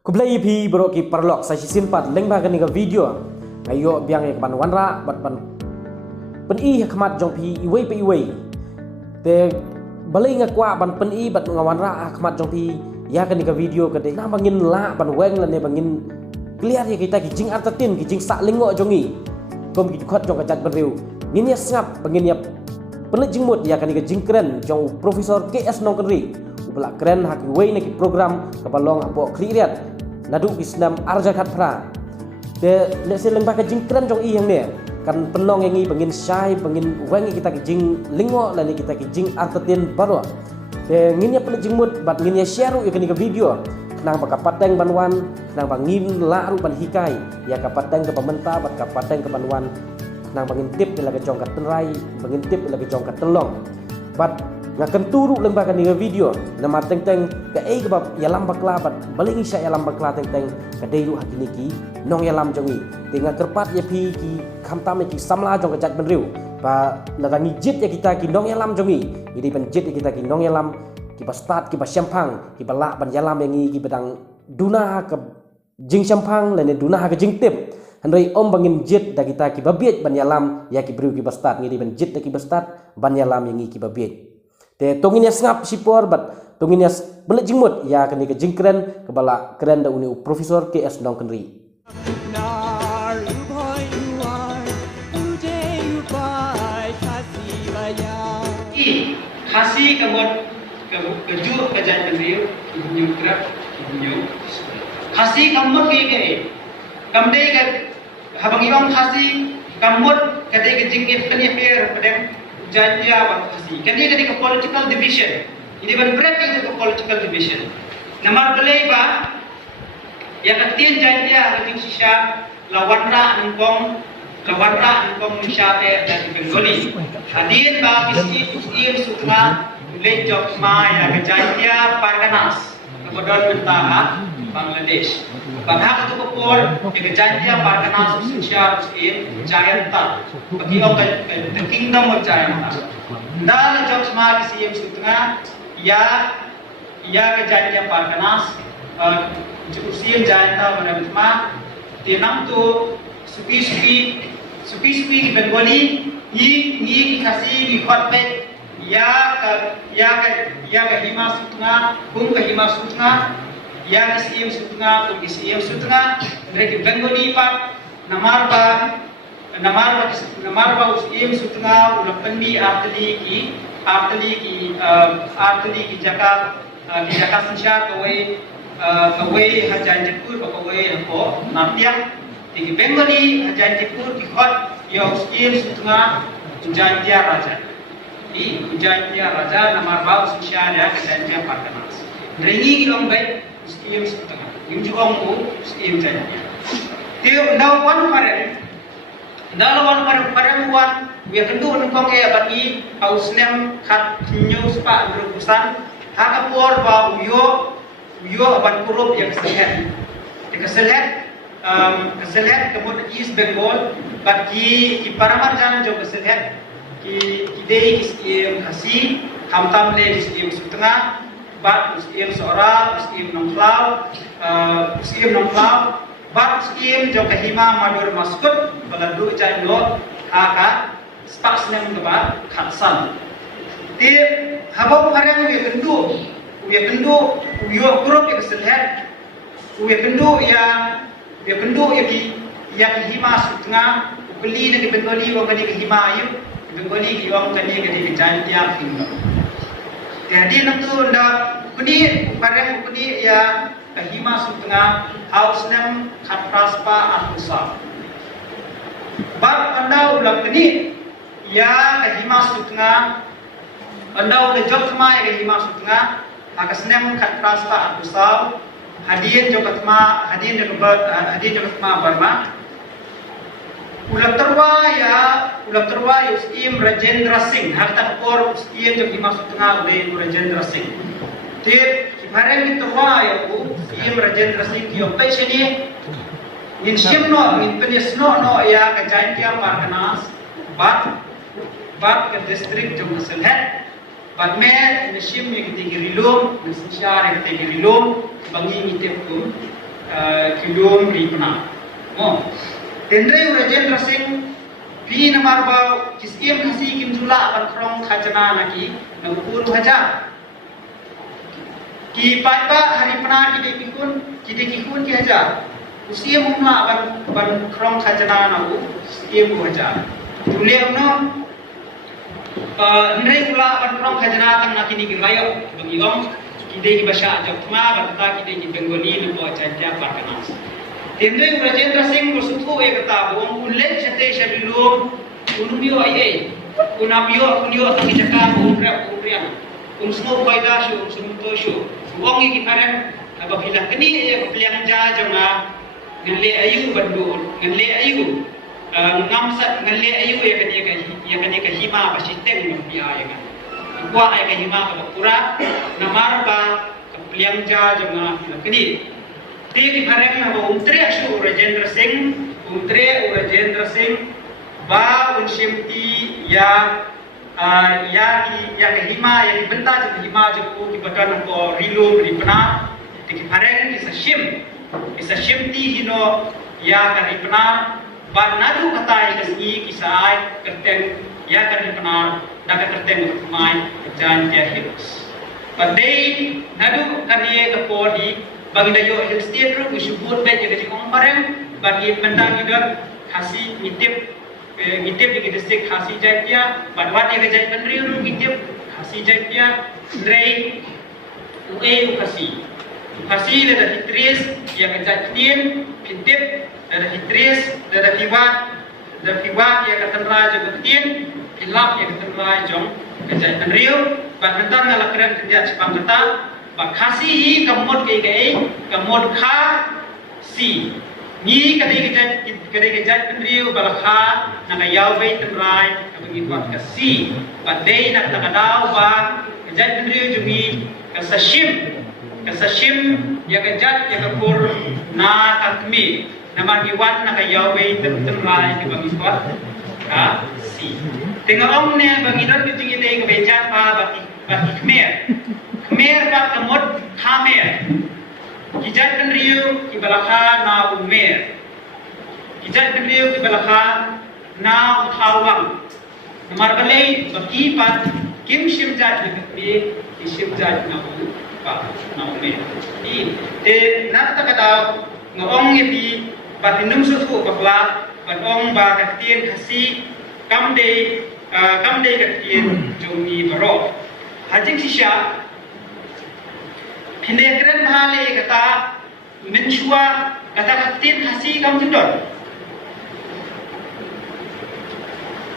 Kublai pi bro ki parlok sa simpat leng ba kan ga video ayo biang ya ban wanra bat ban pen i khmat jong pi iwei pe iwei te balai nga kwa ban pen i bat nga wanra khmat jong pi ya kan ga video ka de na bangin la ban weng la ne bangin clear ya kita ki jing artatin ki jing sak lengo jongi kom ki khot jong ka jat bereu ngin ya sngap bangin ya pelet jing mut ya kan ga jing keren jong profesor KS Nongkenri ubla keren hak wei ne ki program ka balong apo kriat nadu Islam arjakat pra de le se leng ba ka jing keren jong i yang ne kan penong yang i bangin syai bangin wengi kita ki jing lingo la ni kita ki jing artatin baro de ngin ya pelet jing mut bat ngin ya share ya kan ga video nang ba kapateng banwan nang bangin la ru ban hikai ya kapateng ke pemerintah bat kapateng ke banwan nang bangin tip la ka jong ka tenrai bangin tip la ka jong ka telong bat ngakan turu lembah kan dengan video nama teng-teng ke ai kebab yalam bakla bat baling isya yalam bakla teng-teng ke deiru hakini ki nong yalam jongi dengan kerpat ya pi ki khamtam ki samla jong kejat benriu ba ladangi jit ya kita ki nong yalam jongi jadi penjit ya kita ki nong yalam ki ba start ki ba syampang ki ba la ban yalam yang ki bedang duna ke jing syampang lene duna ke jing tip Handai om bangin jit da kita ki babiet ban yalam ya ki beriu ki ba start ngidi ban jit da ki ba start ban yalam yang ki babiet te tongin ya sngap sipor bat tongin ya belet jingmut ya kani ke jingkren kebala keren da uni profesor KS Nongkenri khasi kabut keju kejan kendriu bunyu krap bunyu khasi kamut ke kamdei ke habang iwang khasi kamut kadai ke jingit kani per padem jaya bang khasi kani ke political division ini ban break ke political division namar belai ba ya katien jaya ke sisa lawanra angkong misate dan Bengali hadin ba kisi sutma le jokma ya ke jaya Parganas kemudian bentaha Bangladesh bahag tu kopol ke jaya Parganas sisa in Jayanta bagi orang the kingdom of Jayanta dan jokma kisi sutma ya ke jaya Parganas usia Jayanta bersama tinam tu supi di Bengali ni kasih di khotbah ya ke hima sutna kum ke hima sutna ya ke siem sutna kum ke siem sutna dari Bengali pak namar ba siem sutna ulah penbi artli ki jaka sensyar kawai hajan jepur kawai ko napiak di Bengali hajan jepur di khot ya siem sutna Jantia Raja di Jantia Raja namar ba sensyar ya Jantia Parganas ringi ilong baik siem sutna injong ko siem Jantia teo dawan paren wan we kendu nungkong e bagi ausnem khat nyu spa berusan hakapor ba uyo aban kurup yang keselet kemudian East Bengal bagi paraman jalan jauh keselet ki dei ki khasi hamtam le ki sutengah bat ki sora ki nongklau bat ki jauh hima madur maskut baladu jai lo aka spas nem ba khatsan ti habau parang we kendu uyo grup yang kesehat uyo kendu ya ki hima sutengah beli dengan Bengali wong kani ke hima ayu Bengali ki wong kani ke Jantia kingdom jadi nantu ndak kuni parang kuni ya ke hima sutengah haus nem khatraspa atusa bab anda ulang kini ya ke hima sutengah anda udah jok sama ke hima sutengah akasnem khatraspa atusa hadien jokatma Burma ulah terwa Ustim Rajendra Singh harta kor Ustim jok dimaksud tengah oleh Rajendra Singh tip kemarin itu ya Ustim Rajendra Singh yang pasini in simno in penisno no ya ke Jantia Parganas bat ke distrik jok Selhet bat me nishim yang tinggi rilum nishar yang tinggi rilum bangi ngitip kum kidum ri pena mo tendre Rajendra Singh pi namar ba kisiem khasi kim jula akan krong khajana naki na 10,000 ki paipa hari pena kide kikun ki haja usia mumla akan krong khajana na 10,000 tuliam no Nrai pula akan khajana tang nak ini gelayo bengilong kide ki bahasa Jepma kata kide ki Bengali lupa caca parkanas. Tendre Rajendra Singh bersutu kata buang ulet cete shabilum unumio ai unamio unio tang jaka umrian semua faida syu semua syu buang ki karen apa hilang kini pilihan jama ngale ayu bandul ngale ayu ngamsat ngalle ayu ya kan hima basiteng dia ya kan gua ay hima ka pura namar ba kapliang ja jama kini ti phareng na umtre ashu Rajendra Singh ba unsimti ya hima ya benta je hima je ko ki badan ko rilo ripna ti phareng isa shimti hino ya ka ripna Ban nadu katai kasi kisai kerten ya kan dikenal daga kerten mai jan dia hilos. Padai nadu kani kapodi bagi dayo hilstir ru disebut be jadi kong bareng bagi mentang idot khasi ngitip di distrik khasi jaitia badwat ya jait pendri ru ngitip khasi jaitia ndrei khasi le da hitris ya kan jaitin pintip dari hitris, dari fiwat yang ketenra jong ketin, hilap yang ketenra jong kejadian rio, bahkan ngalah keren kerja sepang kata, bakhasi hi kamot kamot kha si, ni kadai kejadian rio balakha naga yau bay tenrai, kabagi kuat kasi, badai nak takadau ba kejadian rio jongi kasashim yang kejadian yang kapur na takmi. Nama kiwat na kayaw bay temrai di bagi kuat si tengah om ne bagi dot tu tinggi teh kebejan pa bagi khmer ka kamot khamer kijat penriu kibalakha na umer kijat penriu kibalakha na uthawang namar balai bagi pat kim shimjat ni shimjat na umer i te nak takadaw ngong ngi batinum susu bakla batong ba katien khasi kamde katien jumi baro hajing sisya pinekren bhale kata menchua kata katien khasi kam judon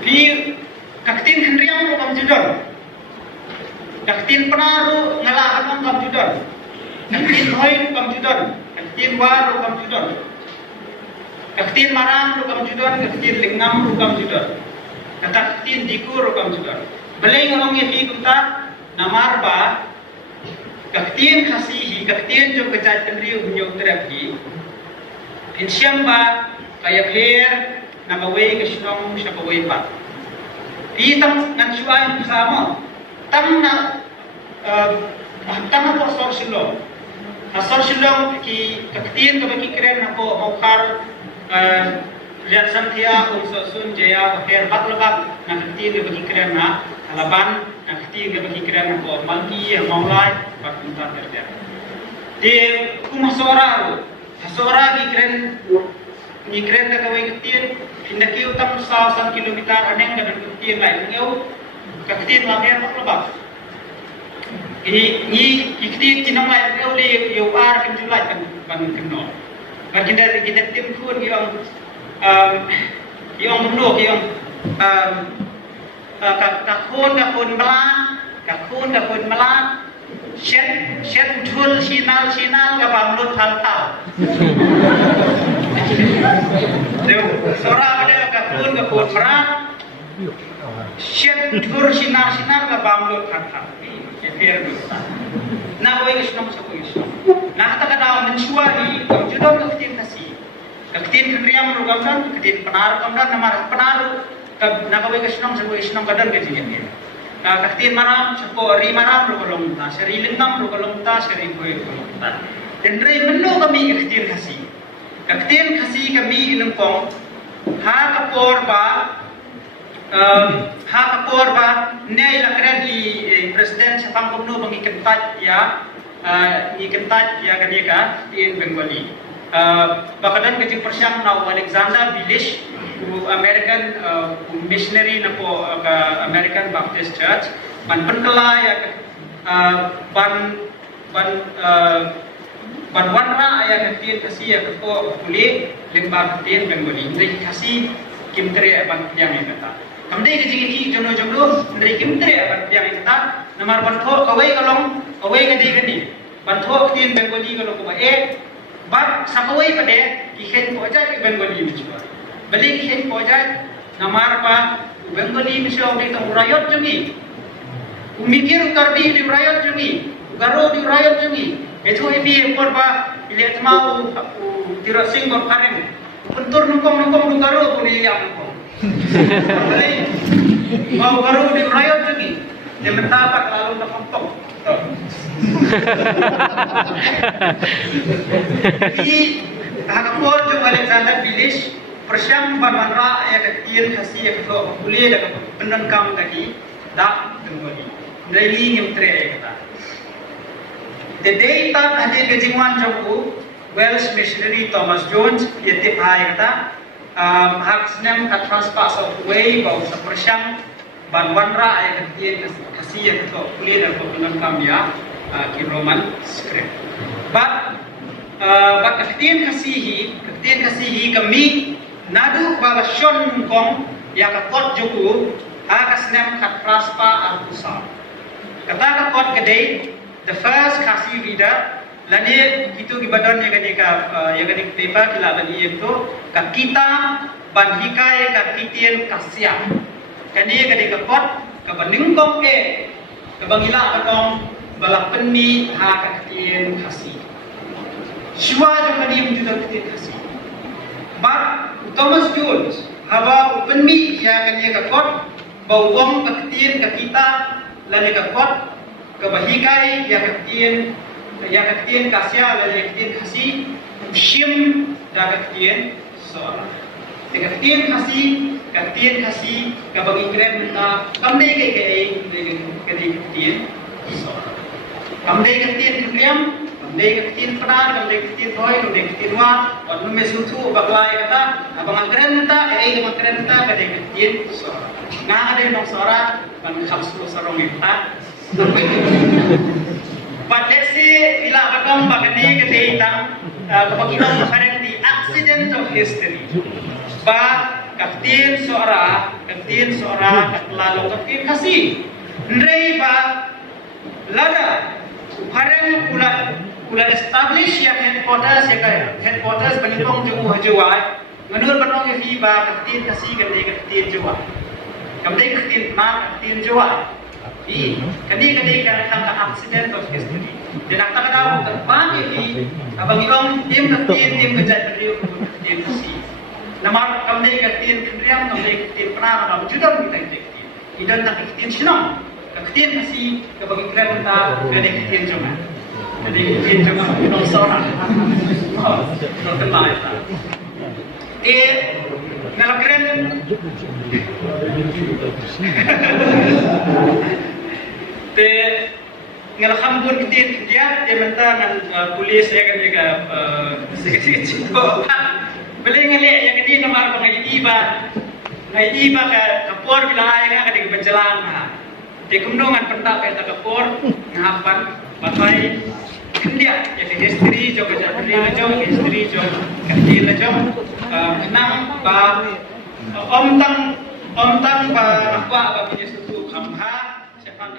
pi katien hendriam ro kam judon katien penaru ngalah kam judon katien hoi kam judon katien war kam judon Kaktin maram rukam judon, kaktin lingam rukam judon, kaktin diku rukam judon. Balai ngomong yepi kumta namar ba, kaktin khasihi, kaktin jo kejat kendriu bunyok terapi. Insyam ba kaya kher nabawai keshnong syabawai pa. Pitam ngan syuai bersama, tam na ko sor silong. Asor silong ki kaktin kabaki keren nako maukar lihat santia usul jaya akhir batlabak nak ketir ke bagi keren na halaban nak ketir ke bagi keren ko mangki yang maulai bakunta kerja di kumah sora di keren ka kawai ketir pindah ki utam 1 kilometer aneng dan ketir lain ngeu ka ketir akhir batlabak ini ketir tinang lain ngeu le yo ar kenjulai kan kenno Baginda kita tim kun yang benuh yang kakun melan shet utul sinal kapam lut hal sora pada kakun melan shet utul sinal kapam lut hal na boy islam sa boy islam na kata kata mencuali judul kaktin kasi kaktin kriam rugamdan kaktin penar kamdan nama penar na boy islam sa boy islam kadan ke jinge kaktin maram sa ko ri maram rugalong ta seri lingam rugalong ta seri boy rugalong ta dendrai menu kami kaktin kasi kong ha kapor ba ne lakran di presiden Sepang Kumno bangi kentat ya kadika in Bengali bakadan kecil persiang na Alexander Bilish American missionary na po American Baptist Church ban penkela ya ban wanra ya ketin kasih ya kepo kuli lembar ketin Bengali dari kasih kimtre ban yang kata kamde kecil ini jono dari kimtre ban yang kata namar bantho kawai gadi gani bantho ketin Bengali kalau kuma bat sakawai pade kihen poja di Bengali mencuba balik kihen poja namar pa Bengali misal di rayot jemi umikir utarbi di rayot jemi garo di rayot jemi itu ibi korba ilet mau tirasing kor karen pentur nungkong du garo pun yang nungkong balik mau garo di rayot jemi dia mentapak lalu nakontok jadi hakapor jung Alexander Bilish persiang banwanra ya ketin kasih ya keto kuliah da pendan kam tadi dak Bengali dari nyemtre ya kata the day tak hadir kejingwan jangku Welsh missionary Thomas Jones yaitu hai kata hak senam kat transpas of way bau sepersiang banwanra ya ketin kasih ya keto kuliah da pendan kam ya ki Roman script but ketin kasihi kami nadu balasyon kong ya kakot juku akasnem kat praspa arpusa kata kakot gede the first kasih vida lani itu gibadon yang gani paper kila bani itu kita banhikai kakitien kasya kani gani kakot kabaning kong kabangila akong balak penmi kakitien kasih Shua jangkadi menjual ketin kasih. But Thomas Jones haba penmi ya kanya kakot bawang ketin kita lalu kakot kebahikai ya ketin kasya lalu ketin kasih shim da ketin soal. Ketin kasih kebagi keren minta kamdai kai ketin soal. Kamdai ketin kriam Kamdai ketin penan, kamdai ketin toy, kamdai ketin wa, wanu mesutu baglai kata, abang keren ta, keren ta, kamdai ketin suara. Nah ada nong suara, kan kapsul sarong kita. Pada si bila bakam bagani ketin tang, kebagian keren di accident of history. Ba ketin suara, ketlalu ketin kasih. Ndrei ba lada, parang Ula establish ya headquarters penipong jauh hajawai menurut penong yang hiba ketin kasih ketin jawai kemudian ketin mak ketin jawai kadi kan tangka accident of history dan tak ada terbang ini abang ilong tim kejadian beliau ketin kasih nama kemudian ketin kendriam kemudian ketin pernah nama juta kita ketin idan tak ketin senang ketin kasih kebagi keren tak ketin jawai jadi ini cuma minum seorang, terkenal itu. Ngelakren, ngelakam pun dia minta dengan polis ya kan juga sikit-sikit beli ngelak yang ini nomor ngai iba ke kapor bila ayah kan berjalan, di kemdungan pentak kita kapor ngapan pakai India, ya history jo kejadian jo history jo kecil jo enam ba om tang ba punya susu kamha siapa